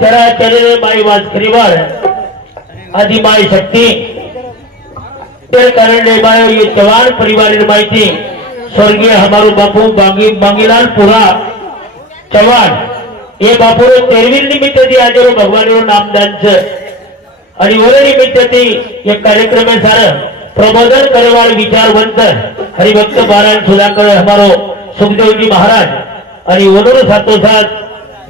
चराचर माई वासखरीवाड़ आदि माई शक्ति तेरे कारण ये चौहान परिवार माहिती स्वर्गीय हमारो बापू बांगीलाल पुरा चौहान ये बापू 13 निमित्त आज भगवान नामदान आणि वर निमित्त एक कार्यक्रम है सारा प्रबोधन करने विचारवंत हरिभक्त महाराज सुधाकर हमारो सुखदेव जी महाराज आणि वनोर साथो साथ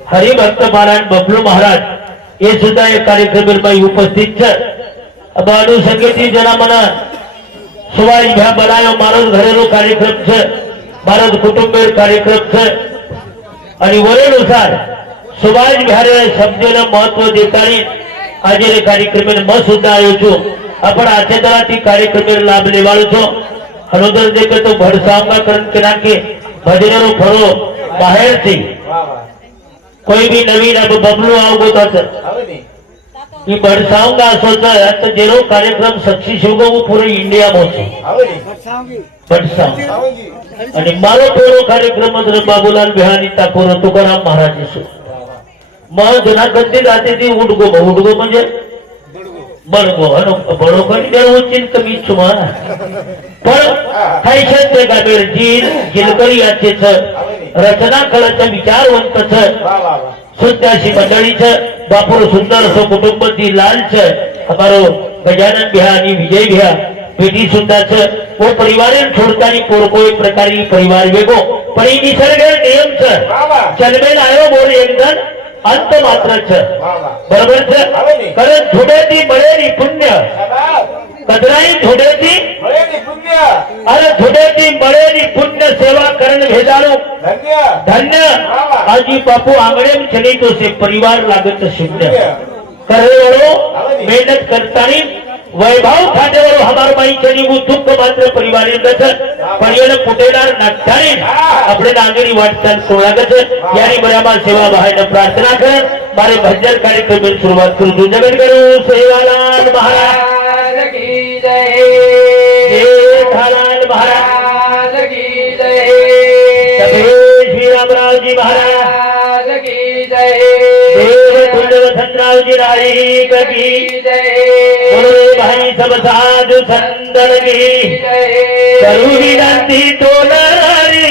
हरिभक्त महाराज बबलू महाराज ये सुद्धा एक कार्यक्रम में उपस्थित अब अनुसंगती जना मना सुभाष भ्या बनायो मारो घरेलू कार्यक्रम छे मारो कुटुंबीय कार्यक्रम छे आणि वरेनुसार सुभाष भ्यारे शब्देला महत्व देतानी आज कार्यक्रम में मैं सुद्धा आयो छू आपण आचेतनाती कार्यक्रम लाभ लेवाळो छो अनुदान देकर तो भडसावगा करण के नाके भजनेरो फळो बाहेर थी कोई भी नवीन अब बबलू आवगो तो ये भडसावगा असोच तो जेरो कार्यक्रम सक्सेस होगो वो पूरे इंडिया में छे भडसाव आणि मारो थोडो कार्यक्रम बाबूलाल बिहारी ठाकूर तुकाराम महाराज सो मग जनागंदी जाते ती उडगो म्हणजे बडगो बडो कधी देव चिन कमी छुमा पण हैशत ते गाबेर जीन जिलकरी याचे रचना कलाचा विचारवंत छ सुद्धाशी मंडळी छ बापूर सुंदर सो कुटुंब ती लाल छ हमारो गजानन भ्या आणि विजय भ्या बेटी सुद्धा छ वो परिवार छोड़तानी पोर कोई प्रकारी परिवार वेगो पण ई निसर्ग नियम छ जन्मेल आयो बोल एकदम अंत मात्र छ बरोबर छ कारण थोडेती बळेरी पुण्य कदराई थोडेती बळेरी पुण्य अरे थोडेती बळेरी पुण्य सेवा करण भेदाळो धन्य आजी बापू आंगणे में चली तो से परिवार लागत शून्य करे मेहनत करतानी वैभव खातेवर हमार बाई चली वो दुःख मात्र परिवार पण पुटेदार नागठाणे अपने नागरी वाटचाल सोळागत यानी बराबर सेवा बहायला प्रार्थना कर मारे भजन कार्यक्रम में शुरुआत करू जगत करू सेवालाल महाराज की जय जेठालाल महाराज की जय श्री रामराव जी महाराज की जय वसंतराव जी नाईक की जय भाई सब साधु संतन की करू विनंती तोलारी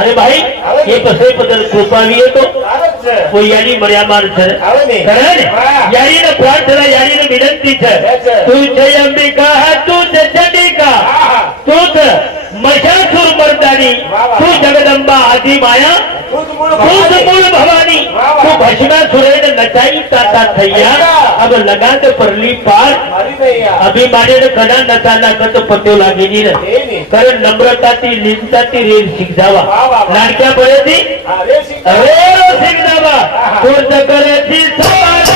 अरे भाई ये कसे पदर कृपावी तो वो यानी मर्यादार छे कारण यानी ने प्रार्थना यानी ने विनंती छे तू जय अंबिका है तू चंडिका तू महिषासुर मर्दानी तू जगदंबा आदि माया तूच मूळ तूच भवानी. मूळ भवानी वा वा. तू भस्मासुरेन नचाई ताता थैया अब लगात परली पार मारी नैया. अभिमानेन कदा नचाना कत पत्यो लागेली न हे नी. कारण नम्रताती लिंताती रे शिकजावा वा वा वा. लाडक्या बळेती अरे सीता. अरे शिकजावा कोण करती सवाल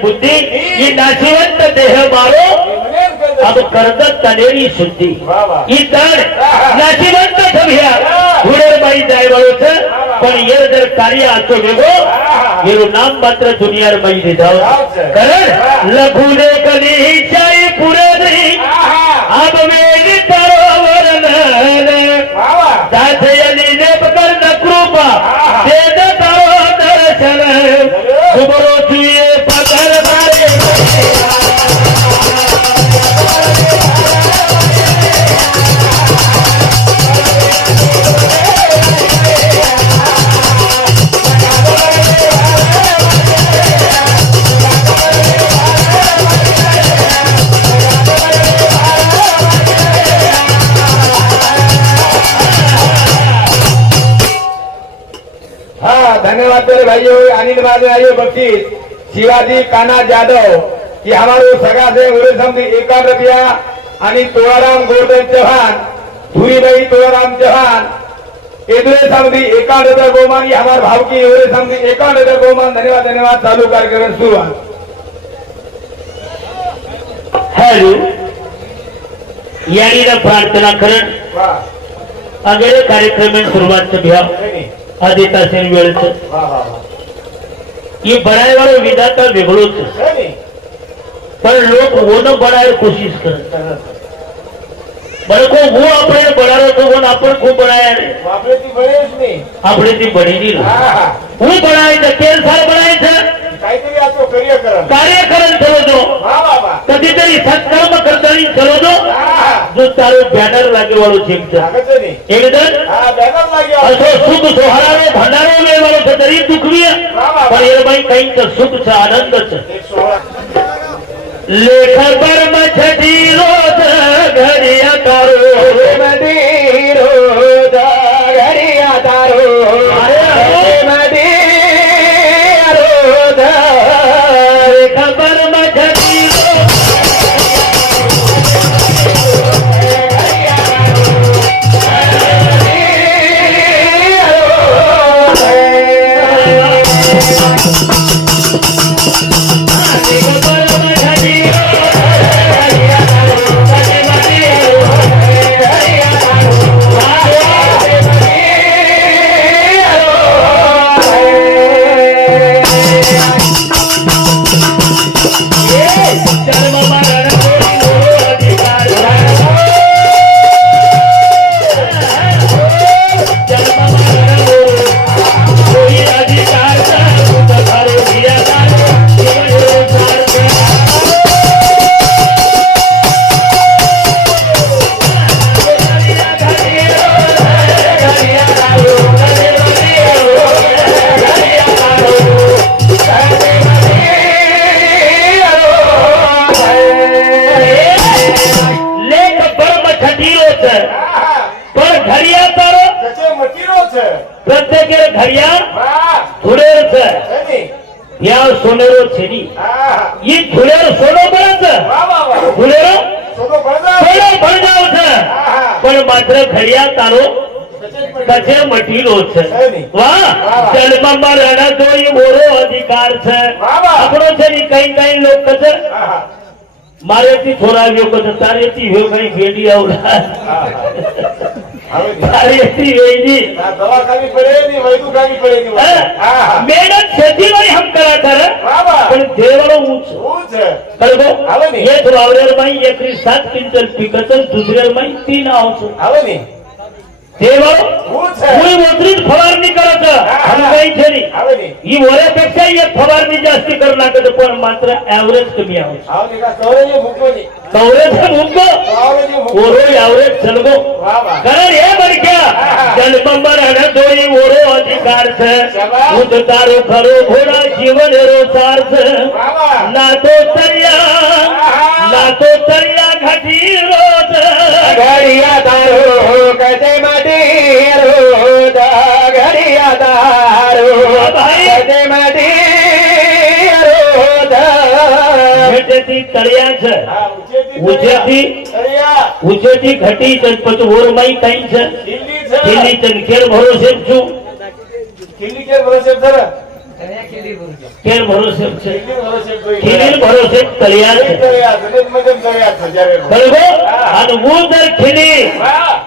बुद्धि ये नाशिवंत देह मारो अब करदत तनेरी शुद्धि वा वा. ई तर नाशिवंत सभ्या घोडर बाई जाय वाळो छ पण ये जर कार्य आचो वेगो येरो नाम मात्र दुनियार बाई दे जाओ कारण लघुने कली चाई पुरे नहीं अब मेरी तारो वरन वा वा. दासयनी ने पकड़ न कृपा दे दे तारो दर्शन सुबरो चुए पकड़ मारे हाँ धन्यवाद मेरे भाइयों अनिल माझे आइए बख्शीश शिवाजी कान्हा जाधव की हमारे सगा से उरे समधी 51 रुपया आणि तोळाराम गोवर्धन चव्हाण धुरीबाई तोळाराम चव्हाण एदुरे समधी 51 रुपया गोमान हमारे भाव की उरे समधी 51 रुपया गोमान धन्यवाद धन्यवाद चालू कार्यक्रम सुरुवात. हेलो यानी ना प्रार्थना करण वाह अगले कार्यक्रम में सुरुवात घ्या आधी तासेन वेळच वाह वाह ये बनाए वालो विधाता वेगळोच पर लोग वो न बनाए कोशिश करत बड़े को वो अपने बनारो तो वो अपन को बनाया रे आपले ती बळेच नाही આપણે થી બનેલી હું બનાય છે કેલ સાર બનાય છે काहीतरी आतो કાર્યકરણ કરો છો वाह वाह वाह કદીતરી સત્કર્મ કરતાની કરો છો હા જો તારો બેનર લાગે વાળો છે लागत नाही એકદમ हा बॅनर लाग्यो असो सुख सोहरावे भंडारो ले वाळो છે તરી દુખવી પણ એ ભાઈ કઈ તો સુખ છે આનંદ છે 116 લેખ પર મછડી રોજ ઘડિયા તારો मदी रोज घरिया तारो मदी रोज लेख पर मछડી रोज सोनेरो छेनी ये धुळेर सोनो बरच धुळेर मात्र घडिया तारो कचे मटीलो છે વાહ જન્મ મરણ તોય મોરો અધિકાર છે આપણો છે ની કઈ કઈ લોક કચે મારેથી છોરાવ્યો કચે તારેથી હો કઈ ભેડી આવડા તારેથી વેજી દવા ખાવી પડે ની વૈદુ ખાવી પડે ની મેડમ ખેતી માં હમ કરા કરે પણ દેવળો ઊંચ બરોબર આવે ને એક વાવરેર માં એકરી 7 ક્વિન્ટલ પીકતલ દુસરેર માં 3 આવશે આવે ને देवो कोई मोत्रीत फवारणी करत हम काही छरी ही वऱ्यापेक्षा एक फवारणी जास्ती करू लागत पण मात्र एव्हरेज कमी आहे कवरेज मुक्को ओरो एव्हरेज चलगो कारण हे बरक्या जन्म मरण दोई ओरो अधिकार છે ઉદ તારો ખરો ઘોડા જીવન રો સાર છે ના તો તરિયા ઘાટી રોજ ઘડિયા તારો કતે માટી રોજ ઘડિયા તારો કતે માટી રોજ ઉચેથી તળિયા છે ઉચેથી ઘટી છે પછી ઓરમાઈ કઈ છે ખીલી છે કેર ભરોસે છું ખીલી કે ભરોસે સર કેર ભરોસે છે ખીલી ભરોસે તળિયા છે બરોબર અને હું દર ખીલી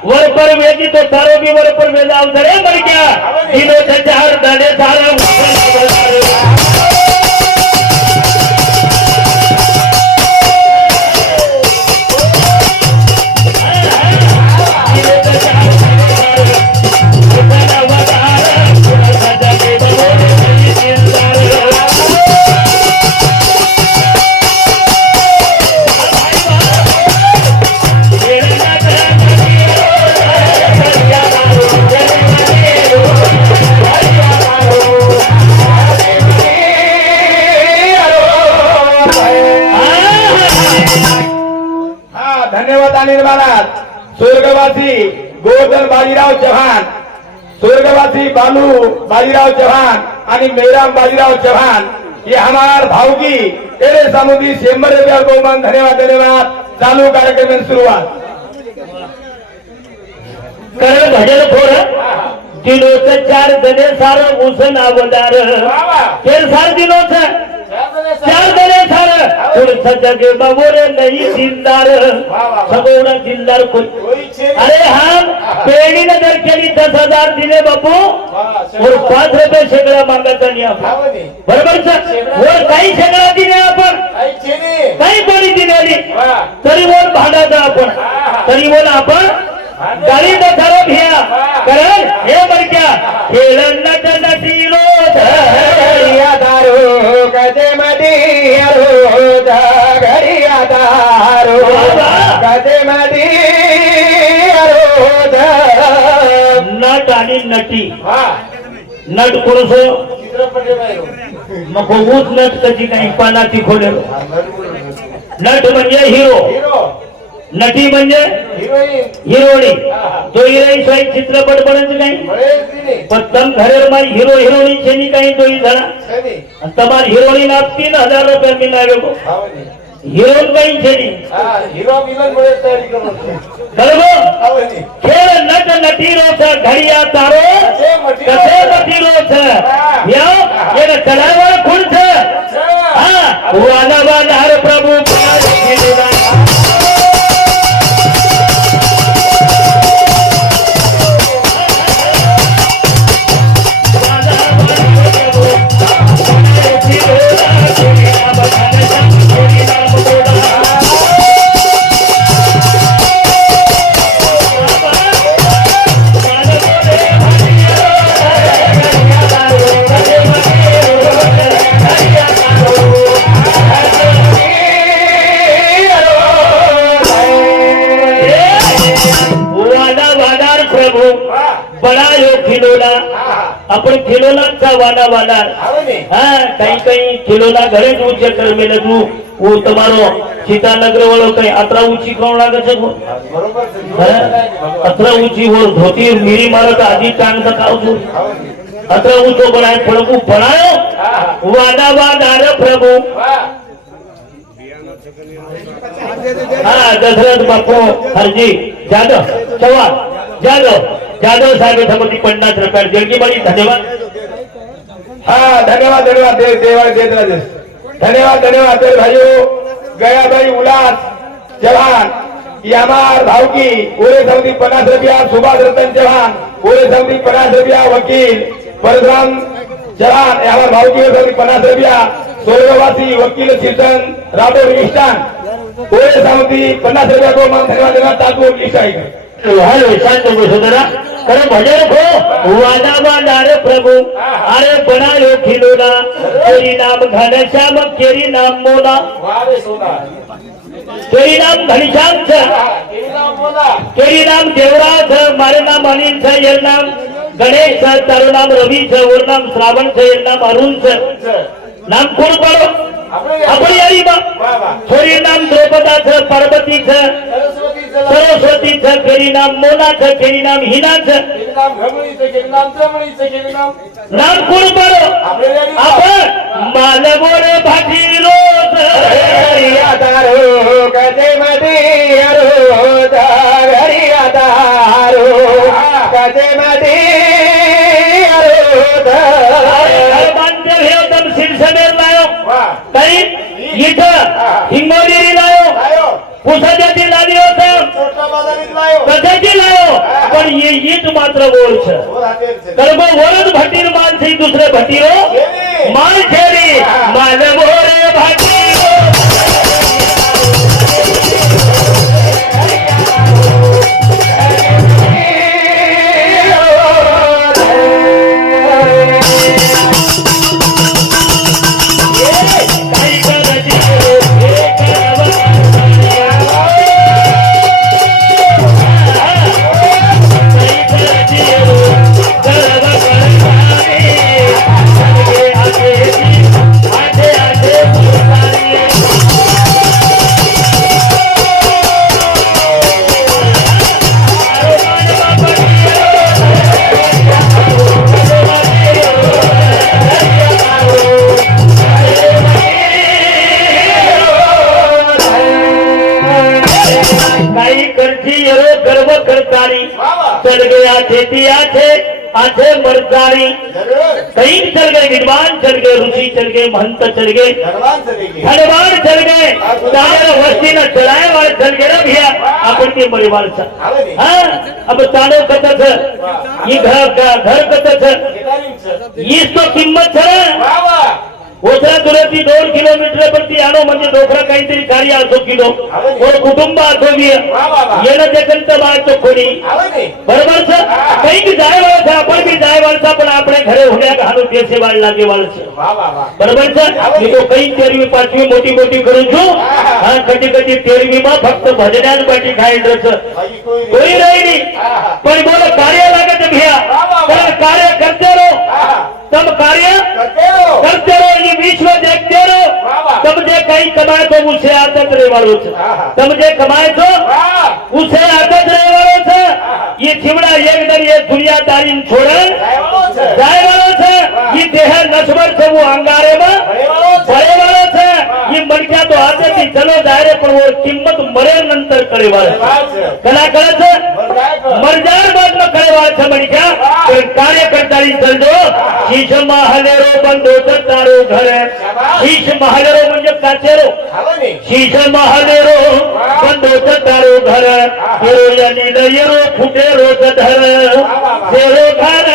वर पर वेदी तो तारो भी वर पर वेदा अवतरे मर गया दिनो चार दाने सारा धन्यवाद अनिल महाराज स्वर्गवासी गोवर्धन बाजीराव चव्हाण स्वर्गवासी बालू बाजीराव चव्हाण आणि मेराम बाजीराव चव्हाण ये हमार भावकी तेरे समुद्री 100 रुपया बहुमान धन्यवाद धन्यवाद चालू कार्यक्रम में शुरुआत कर भजन खोर दिनो चार दने सार उसन आवदार केर सार दिनो चार दने सार पुरुष जगे बबोरे नहीं दिलदार सगोड़ा दिलदार कोई अरे हम पेड़ी नजर केली 10,000 दिले बापू और 5 रुपये शेकडा मागत नाही आपण बरोबर वर काही शेकडा दिले आपण काही कोणी दिलेली तरी वर भांडायचं आपण तरी वर आपण गाडी दसारो घ्या कारण हे बरक्या खेळणं नटी रोज घडिया दारू कते माटी रोज घडिया दारू कते माटी रोज नट आणि नटी नट कोणस मग ऊस नट कधी काही पानाची खोले नट म्हणजे हिरो नटी म्हणजे हिरोणी तो हिरोईन सोय चित्रपट बनायचं काही पण तम घरेर माई हिरो हिरोईन छेनी काही तो झाला तमार हिरोईन आप 3,000 रुपये मिळावे हिरोईन काही छेनी बरोबर खेळ नट नटी रोज घडिया तारो कसे मटी रोज या ये कलावर खुण छ हां वानवानहर प्रभु आपण खिलोलाचा वाना वाला हाँ कहीं खिलोला घरे ऊंचे कर मेले तू वो तुम्हारो सीतानगर वालों कहीं अतरा ऊंची कौन लागे छे अतरा ऊंची वो धोती मेरी मारत आधी टांग तकाव छो अतरा ऊंचो बनाए प्रभु बनायो वादा वादा रे प्रभु हा दशरथ बापू हरजी जाधव चव्हाण जाधव साहेब समोर 50 रुपये देणगी मिळाली. धन्यवाद. हाँ धन्यवाद धन्यवाद धन्यवाद धन्यवाद मेरे भाइयों. गया भाई उल्लास जवान ये हमार भाव की पूरे समिति 50 रुपया. सुभाष रतन जवान पूरे समिति 50 रुपया. वकील परशुराम जवान ये हमारे भाव की समिति 50 रुपया. स्वर्गवासी वकील शीर्षन राठौर इष्टान पूरे समिति 50 रुपया को मैं धन्यवाद देना ताकू इष्टा हाल शांत बसोदरा करे भजन को वादा वादार प्रभु अरे बनायो खिलोना तेरी नाम घनश्याम केरी नाम मोना केरी नाम घनश्याम छ केरी नाम देवराज मारे नाम अनिल छ यर नाम गणेश छ तारो नाम रवि छ और नाम श्रावण छ यर नाम अरुण छ. नाम कोण पाडो अपनी आई बा छोरी नाम द्रौपदा छ पार्वती छ सरस्वती छ केरी नाम मोना छ केरी नाम हिना छ. नाम कोण पाडो आपण मालवोर भाटी रोज हरिया दारो कजे मदी रोज हरिया दारो कजे मदी रोज बांधे हे दम शिरसनेर लायो काही इथं हिंगोली लायो पुसाद्याची लाली होतं कशाची लायो पण ये ईट मात्र गोळ छ कर्म वरद भटीर मानसी दुसरे भटीरो मान छेरी मालवोर भाटीरो चल गया खेती आछे मर्दारी कई चल गए विद्वान चल गए ऋषि चल गए महंत चल गए धनवान चल गए तारा वस्ती न चलाए वाले चल गए ना भैया अपन के परिवार से. हाँ अब तानो कतच ये घर कतच इसको किंमत है ओझा दुरती 2 किलोमीटर प्रति आणो म्हणजे डोकरा काहीतरी कार्य असो किलो और कुटुंब असो बी येणं देखंत बाळतो कोणी बरोबर छ काही जाय वाळसा आपण बी जाय वाळसा पण आपणे घरे होड्या घालू देशे वाळ लागे वाळस बरोबर छ मी तो काही 13वी 5वी मोठी मोठी करू छु हा कधी कधी 13वी मा फक्त भजनान बाटी खायचं कोई रही पण बोल कार्य लागत भैया पण कार्य करते रहो तब कार्य करते रहो ये विश्व देखते रहो तब जे कहीं कमाए तो उसे आदत रहे वालों से तब जे कमाए तो उसे आदत रहे वालों से. ये चिवड़ा एक दिन ये दुनियादारी छोड़े जाए वालों से ये देह नश्वर से वो अंगारे में बड़े वालों से ये मर गया तो आदत ही चलो दायरे पर वो किंमत मरे नंतर करे वाले कला करे मरजार बाद में करे वाले मर गया कार्यकर्ता चल दो शीश महालेरो बंदो तारो घर शीश महालेरो म्हणजे काचेरो शीश महालेरो बंदो तारो घर येरो यानी येरो फुटेरो धर तेरो घर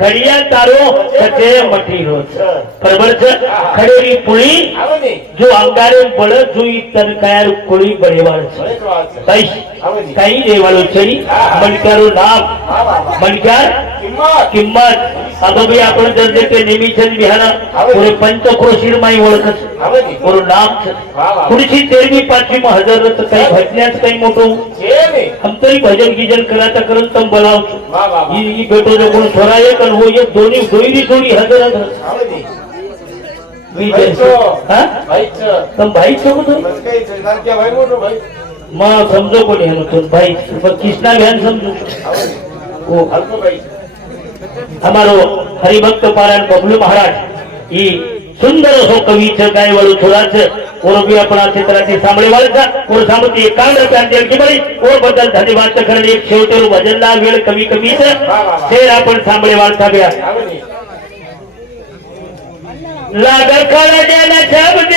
घड़िया तारो कचे मठी रोज बरोबर छ खडेरी पुळी जो अंगारे बळ जुई तन कायर कोळी बळेवाळ छ काही देवाळो छरी मनकारो नाम मनकार किंमत अगोबी आपण जर ते निमिषन बिहारा पुरे पंचक्रोशीर माई ओळखच पुरं नाम पुढची 13वी 5वी हजार काही भजण्याच काही मोठं हम तरी भजन गिजन करायचं करून तम बोलावतो ही भेटो जो कोण स्वरा एक आणि हो एक दोन्ही जोडी हजार तम भाई सोबत मग समजो कोणी म्हणतो भाई कृष्णा घ्यान समजू हो हमारो हरिभक्त पारायण बबलू महाराज ही सुंदर हो कवीचं काय वळू थोडाच और भी अपना चित्राची सांभळे वाळचा और सामती एकांत प्रांतीय की बळी और बद्दल धन्यवाद करणे एक शेवटे भजनला वेळ कमी कमीच शेर आपण सांभळे वाळचा घ्या लागर काळा देना शब्द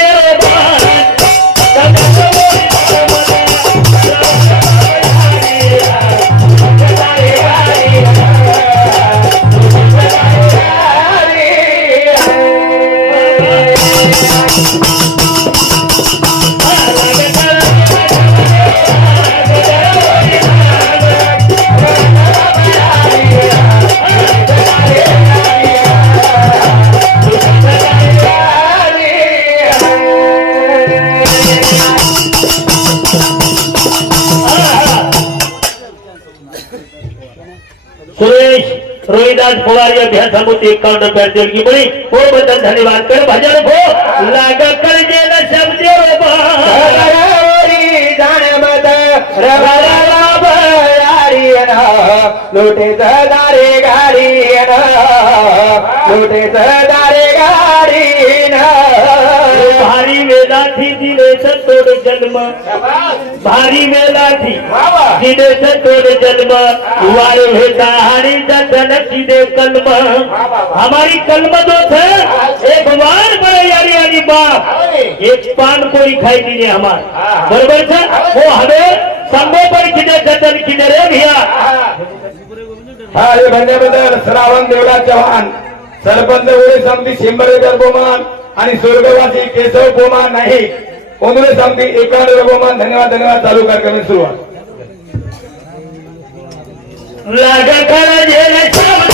सुरेश रोहिदास पवार अभ्यासामुळे 51 रुपये देणगी मिळी हो बद्दल धन्यवाद कर भजन हो लाग कर जेल शब्द लोटे दारे गाडी लोटे दारे गाडी भारी वेलाठी दिले तोड जन्म भारी वेलाठी दिले तोड जन्म वार भेटा हरी दन की दे कलम हमारी कलम जो थे एक बार बड़े यारी यारी बाप एक पान कोई खाई दिने हमार बरोबर था वो हमें संगो पर किने जतन किने रे भैया हा हे म्हणण्याबद्दल श्रावण देवला चव्हाण सरपंच ओळे समिती शेंबरेकर बोमान आणि स्वर्गवासी केशव बोमान नाही ओंदुळे समिती 51 बोमान धन्यवाद चालू कार्यक्रम सुरुवात लाग कर जेल शब्द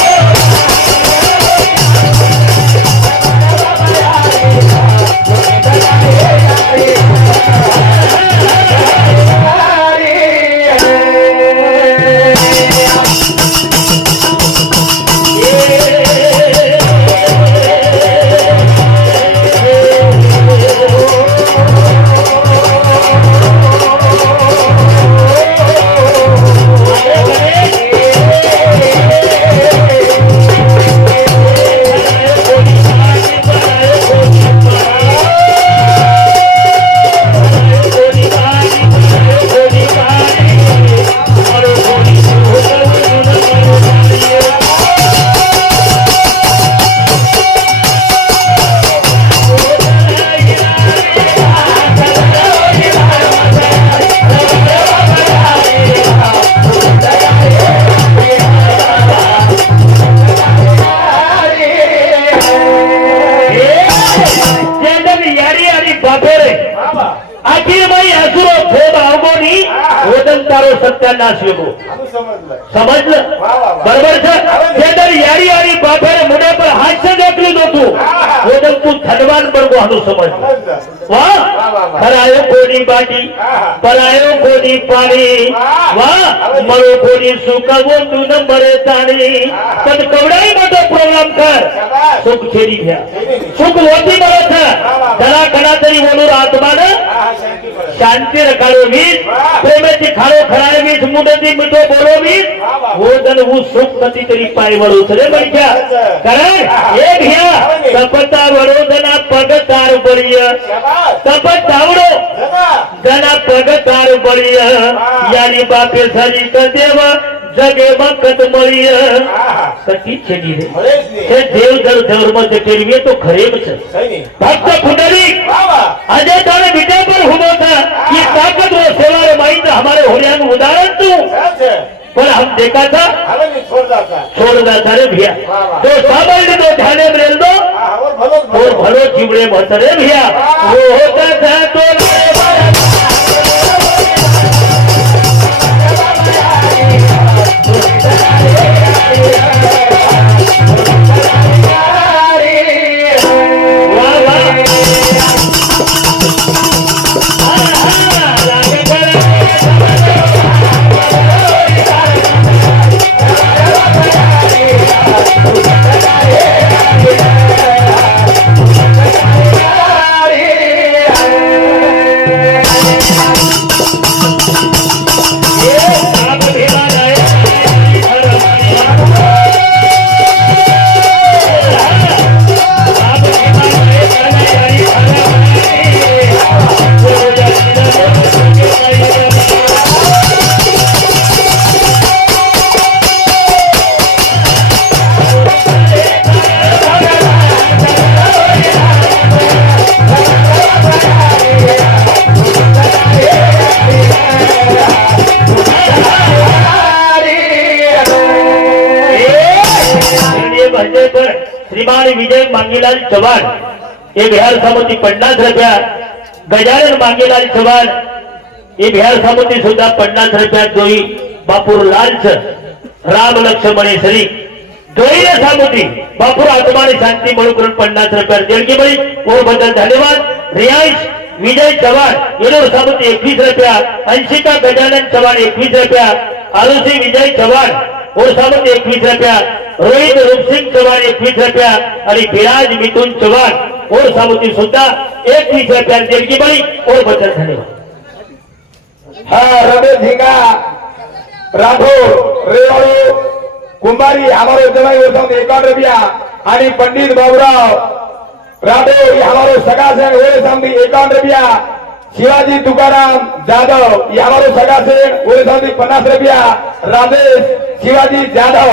सत्यानाश वेगो समजलं बरोबर जर यारी यारी बाफेर मुडे पर हास्य देखली नव्हतो वो तू धनवान बरगो हाणू समजलं वा खरायो कोणी बाटी परायो कोणी पाणी वा मरो कोणी सुकावो तुन मरे ताणी पण कवडाई मोठा प्रोग्राम कर सुख छेडी घ्या सुख होती बरं जरा कणा तरी बोलू आत्मान शांती रखाडो वीज प्रेमाची खाडो खराय वीज मुदती मिठो बोलो वीज हो जन वो सुख कधी तरी पाय वळू रे बळक्या कारण एक ह्या तपता वडो जना पगतार बळीय तपत धावडो जना पगतार बळीय यानी बापे सारी कदेव जगे बकत मळीय कती छेडी रे हे देव जर धर्म जकेलवे तो खरेच भक्त फुटरी अजय तारे विजय पर हुआ था ये ताकत वो सोलार माइंड हमारे होलियान उदाहरण तू पर हम देखा था छोड़ जाता रे भैया तो सामान्य तो ध्यान में रेल दो और भलो जीवड़े भतरे भैया वो होता था तो मांगीलाल चव्हाण हे बिहार सामोती 50 रुपया, गजानन मांगीलाल चव्हाण हे बिहार सामोती सुद्धा 50 रुपया दोई, बापूर लालच राम लक्ष्मणेश्वरी दोईने सामोती बापूर आत्माने शांती म्हणून करून 50 रुपया देणगी मिळी व बद्दल धन्यवाद। रियाज विजय चव्हाण येलोर सामोती 21 रुपया, अंशिका गजानन चव्हाण 21 रुपया, आरुषी विजय चव्हाण और सामोती 21 रुपया, रोहित रूपसिंग चव्हाण 21 रुपया आणि विराज मिथुन चव्हाण और सामोती सुद्धा 21 रुपया देणगी मिळी और बद्दल धन्यवाद। हाँ रमेश झिंगा राठौर रेवाड़ो कुंभारी हमारो जमाई वो सब 51 रुपया आणि पंडित बाबूराव राठौर ये हमारो सगा से वो समझी 51 रुपया, शिवाजी तुकाराम जाधव ये हमारो सगा से वो समझी 50 रुपया, राजेश शिवाजी जाधव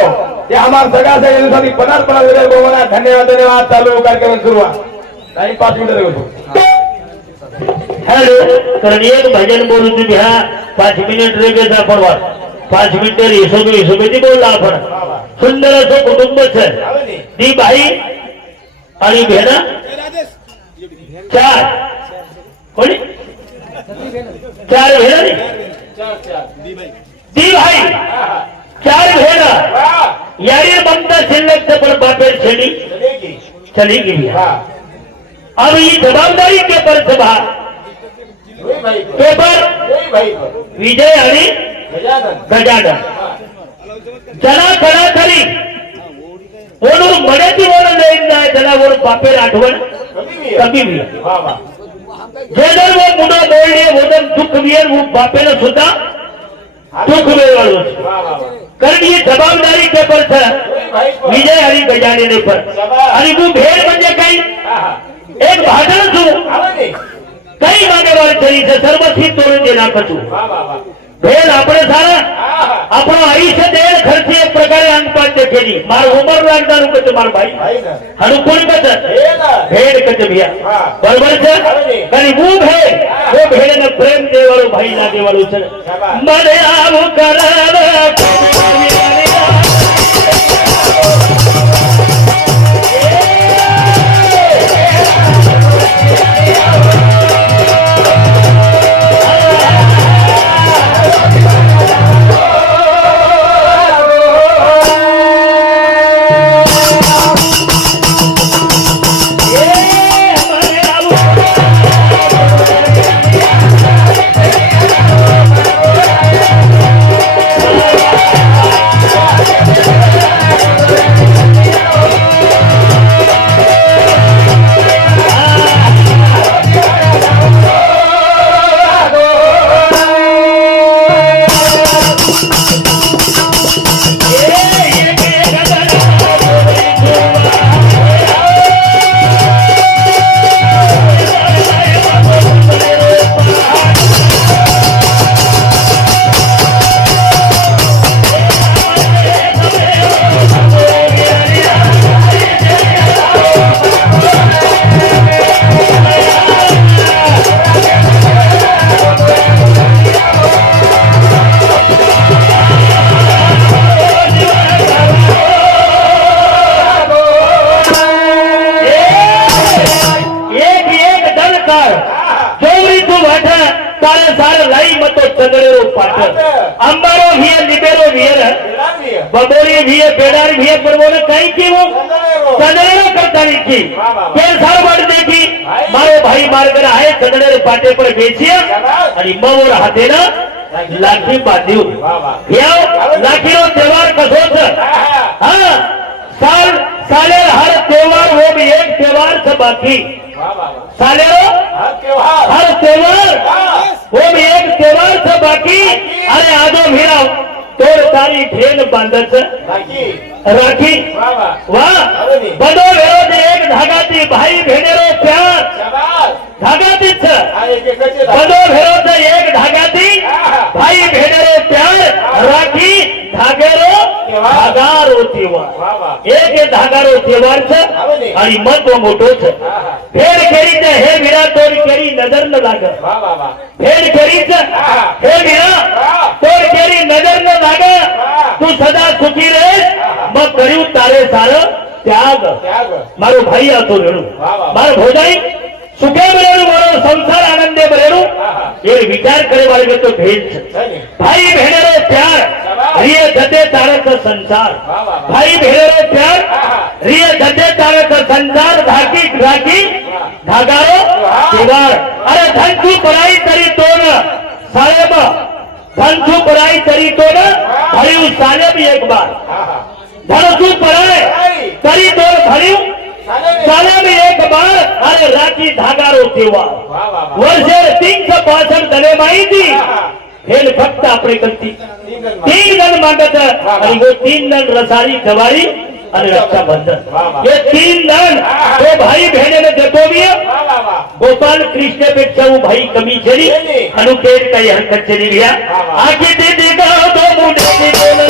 ये हमारे सगा से वो समझी 50 रुपया बोला। धन्यवाद धन्यवाद। चालू कार्यक्रम शुरुआत नहीं 5 मिनट रहो। हेलो कारण एक भजन बोलू तुम्ही हा 5 मिनिट लगेच आपण 5 मिनिट हिशोबी बोलला आपण। सुंदर असं कुटुंब दी बाई आणि भेना 4 कोणी 4 भेना दी भाई 4 भेना यारी ममता शिल्लक से पर बापेर चली गई। अब ये जवाबदारी के पर सभा पेपर विजय आणि गजानन जला खडा तरी ओनूर मड्याची ओढ नाही जनावर बापेर आठवण कमी होईल। जे वो मुना बोलणे वदन दुःख वियर वो बापेला सुद्धा दुःख वेळवाळू कारण ही जबाबदारी के पर विजय आणि गजानन पर आणि वो भेड म्हणजे काही एक भाषण तू कई मागेवार चली से सर्वस्वी तोड़ देना कचू भेद अपने सारा अपना आयुष्य देण खर्ची एक प्रकारे अंगपाद्य केली मार उमर लागणार कच मार भाई हनु कोणी कच भेड कच भिया बरोबर छे कनी वो भेड ने प्रेम देवाळो भाई लागेवाळो छे मने आव करावे अंबारो भी है लिबेरो भी है बबोरी भी है बेडारी भी है पर बोले कहीं की वो चंदनेरो करता नहीं की फिर सार बढ़ देखी मारो भाई मार कर आए चंदनेरो पाटे पर बेचिया और मवर हाथे ना लाठी बांधी लाठी रो त्योहार कसोच हाँ साले हर त्योहार वो भी एक त्योहार से बाकी साले हर त्योहार वो भी एक त्योहार से बाकी अरे आजो भीरा तोड़ तारी ठेल बांधत राखी वाह बदो विरोध एक धागाती भाई भेनेरो प्यार धागातीच बदो विरोध एक धागाती भाई भेनेरो प्यार राखी धागेरो धागारो त्योहार एक धागारो त्योहार छे आणि महत्व मोठो छे फेर केरी ते हे वीरा तोड केरी नजर न लागे फेर केरी छे हे वीरा तोड केरी नजर न लागे तू सदा सुखी रहे मग करू तारे सार त्याग મારો ભાઈ હતો રેણું, મારો ભોજાઈ સુખે બરેણું, મારો સંસાર આનંદે બરેણું, એ વિચાર કરે વાળી તો ભેદ છે. ભાઈ બહેનેરો પ્યાર રીએ જતે તારે તો સંસાર, ભાઈ બહેનેરો પ્યાર રીએ જતે તારે તો સંસાર, ધાકી ધાકી ધાગારો કેવાળ. અરે ધનથી પરાઈ તરી તો ન સાહેબ, ધનથી પરાઈ તરી તો ન ભર્યું સાહેબ એક બાર, ધનથી પરાય તરી તો ભર્યું સાહેબ એક બાર. અરે રાखी धागारो केवाळ. वर्षे 365 दने माहिती फेल फक्त આપણે કરતી 3 દન માંગત, અને वो 3 દન રસારી જવારી અને રક્ષાબંધન, ये 3 દન तो भाई बहने में देतो भी गोपाल कृष्ण पेक्षा वो भाई कमी चली अनुकेत काही हरकत चली गया. आखी दीदी का दो मुंडे बोलने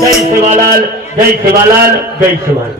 जय शिवालाल, जय शिवालाल, जय शिवालाल.